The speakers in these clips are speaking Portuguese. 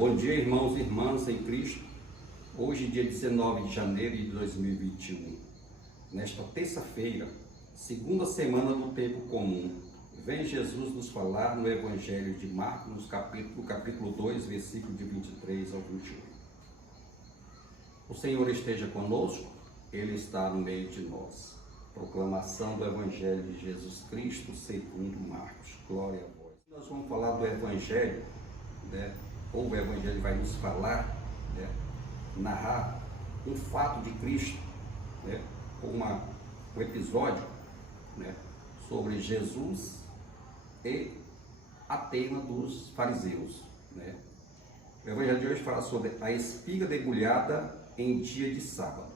Bom dia, irmãos e irmãs em Cristo. Hoje, dia 19 de janeiro de 2021, nesta terça-feira, segunda semana do tempo comum, vem Jesus nos falar no Evangelho de Marcos, no capítulo 2, versículo de 23 ao 21. O Senhor esteja conosco, Ele está no meio de nós. Proclamação do Evangelho de Jesus Cristo segundo Marcos. Glória a vós. Nós vamos falar do Evangelho, ou o Evangelho vai nos falar, narrar um fato de Cristo, um episódio sobre Jesus e a tema dos fariseus. O Evangelho de hoje fala sobre a espiga debulhada em dia de sábado.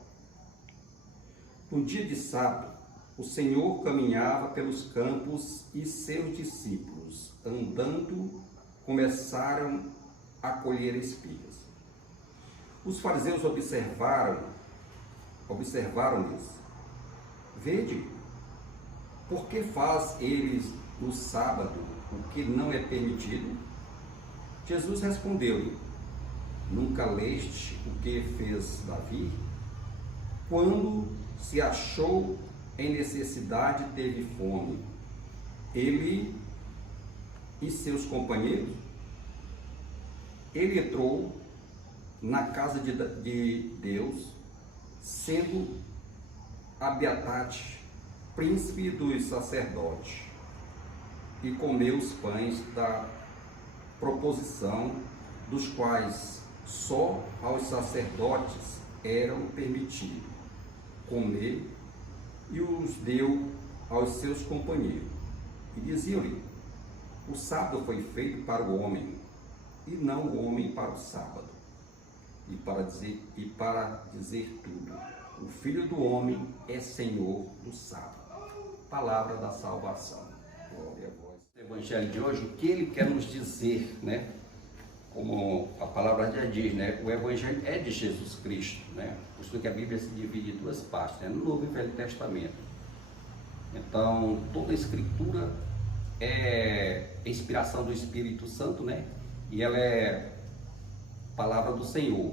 No dia de sábado, o Senhor caminhava pelos campos e seus discípulos, andando, começaram a colher espigas. Os fariseus observaram-lhes: vede, por que faz eles no sábado o que não é permitido? Jesus respondeu-lhe: nunca leste o que fez Davi? Quando se achou em necessidade, teve fome, ele e seus companheiros. Ele entrou na casa de Deus, sendo Abiatate, príncipe dos sacerdotes, e comeu os pães da proposição, dos quais só aos sacerdotes eram permitidos comer, e os deu aos seus companheiros. E diziam-lhe: o sábado foi feito para o homem, e não o homem para o sábado. E para dizer tudo, o Filho do Homem é Senhor do sábado. Palavra da salvação. Glória a vós. O Evangelho de hoje, o que ele quer nos dizer, Como a palavra já diz, o Evangelho é de Jesus Cristo, Por isso que a Bíblia se divide em duas partes, no Novo e Velho Testamento. Então, toda a Escritura é inspiração do Espírito Santo, E ela é palavra do Senhor,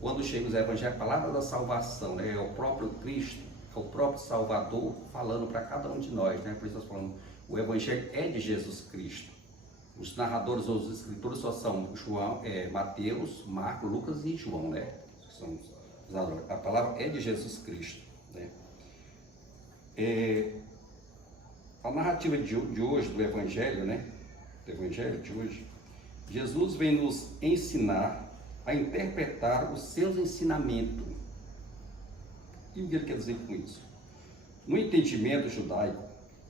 Quando chega os Evangelhos, a palavra da salvação, É o próprio Cristo, é o próprio Salvador falando para cada um de nós, Por isso nós falamos, o Evangelho é de Jesus Cristo. Os narradores ou os escritores só são Mateus, Marcos, Lucas e João, A palavra é de Jesus Cristo, A narrativa de hoje do Evangelho, Do Evangelho de hoje, Jesus vem nos ensinar a interpretar os seus ensinamentos. E o que ele quer dizer com isso? No entendimento judaico,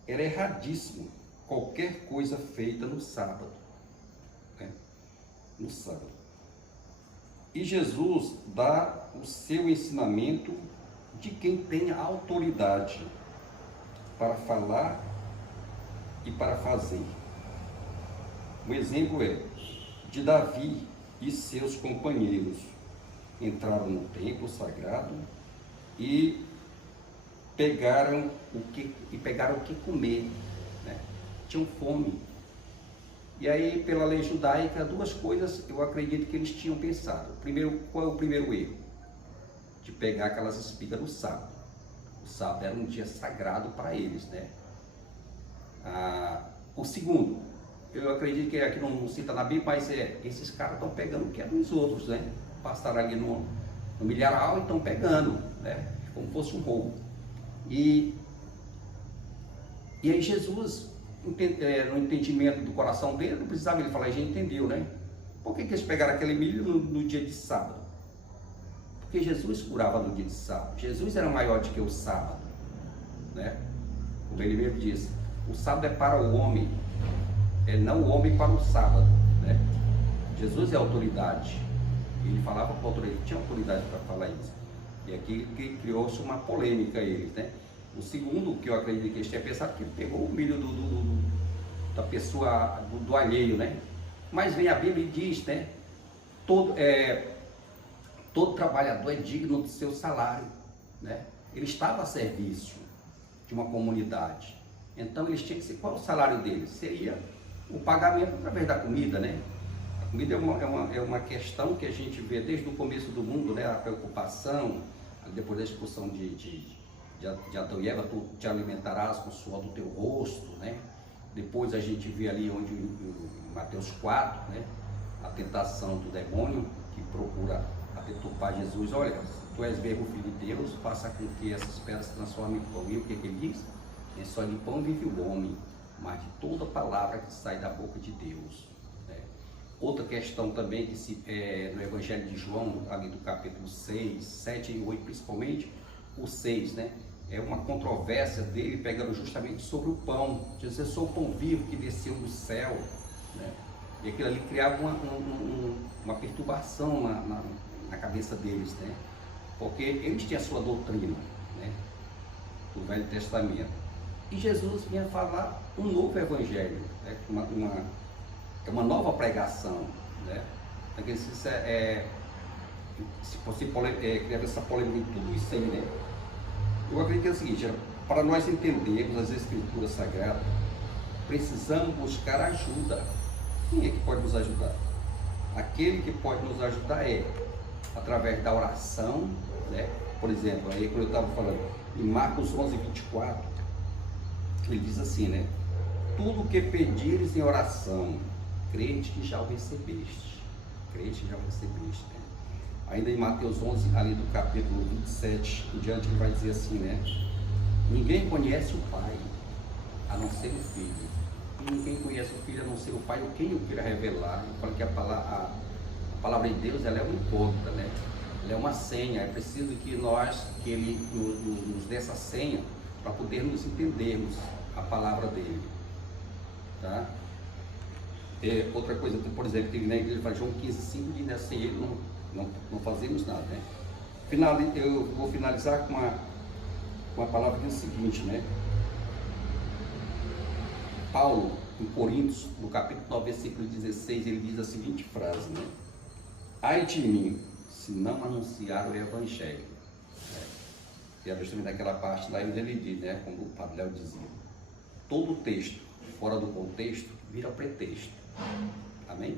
era erradíssimo qualquer coisa feita no sábado, No sábado. E Jesus dá o seu ensinamento de quem tem a autoridade para falar e para fazer. Um exemplo é de Davi e seus companheiros. Entraram no templo sagrado e pegaram o que comer, Tinham fome. E aí, pela lei judaica, duas coisas eu acredito que eles tinham pensado. Primeiro, qual é o primeiro erro? De pegar aquelas espigas no sábado. O sábado era um dia sagrado para eles, O segundo, eu acredito que aqui não cita na Bíblia, mas esses caras estão pegando o que é dos outros, Passaram ali no milharal e estão pegando, Como fosse um roubo. E aí Jesus, no entendimento do coração dele, não precisava ele falar, a gente entendeu, Por que eles pegaram aquele milho no dia de sábado? Porque Jesus curava no dia de sábado. Jesus era maior do que o sábado, Como ele mesmo disse, o sábado é para o homem, não o homem para o sábado, Jesus é autoridade. Ele falava com autoridade, ele tinha autoridade para falar isso. E aqui que criou-se uma polêmica eles, O segundo, que eu acredito que eles tinham pensado, que ele pegou o milho da pessoa, do alheio, Mas vem a Bíblia e diz, todo trabalhador é digno do seu salário, Ele estava a serviço de uma comunidade. Então eles tinham que ser, qual o salário deles? Seria o pagamento através da comida, Comida é uma questão que a gente vê desde o começo do mundo, né? A preocupação, depois da expulsão de Adão e Eva, tu te alimentarás com o suor do teu rosto, né? Depois a gente vê ali onde em Mateus 4, né? A tentação do demônio que procura deturpar Jesus. Olha, se tu és mesmo filho de Deus, faça com que essas pedras se transformem em pão. E o que ele diz? Nem só de pão vive o homem, mas de toda palavra que sai da boca de Deus. Outra questão também que no Evangelho de João, ali do capítulo 6, 7 e 8 principalmente, o 6, né? É uma controvérsia dele pegando justamente sobre o pão. Jesus, eu sou o pão vivo que desceu do céu, né? E aquilo ali criava uma perturbação na cabeça deles, né? Porque eles tinham a sua doutrina, né? Do Velho Testamento. E Jesus vinha falar um novo Evangelho, né? Uma nova pregação, né? Se fosse criar essa polêmica em tudo isso aí, né? Eu acredito que é o seguinte: para nós entendermos as Escrituras Sagradas, precisamos buscar ajuda. Quem é que pode nos ajudar? Aquele que pode nos ajudar é através da oração, né? Por exemplo, aí quando eu estava falando em Marcos 11, 24, ele diz assim, né? Tudo que pedires em oração, crente que já o recebeste. Crente que já o recebeste, né? Ainda em Mateus 11, ali do capítulo 27 em diante, ele vai dizer assim, né? Ninguém conhece o Pai, a não ser o Filho. E ninguém conhece o Filho, a não ser o Pai, ou quem o queira revelar. Eu falo que a palavra de Deus, ela é uma incógnita, né? Ela é uma senha. É preciso que Ele nos dê essa senha para podermos entendermos a palavra dele, tá? Outra coisa, por exemplo, que na igreja fala João 15,5 diz, né? Sem ele não fazemos nada, né? Eu vou finalizar com a palavra que diz o seguinte, né? Paulo, em Coríntios, no capítulo 9, versículo 16, ele diz a seguinte frase, né? Ai de mim, se não anunciar o Evangelho. E é justamente naquela parte lá onde ele diz, né? Como o Padre Léo dizia, todo texto fora do contexto vira pretexto. Amém?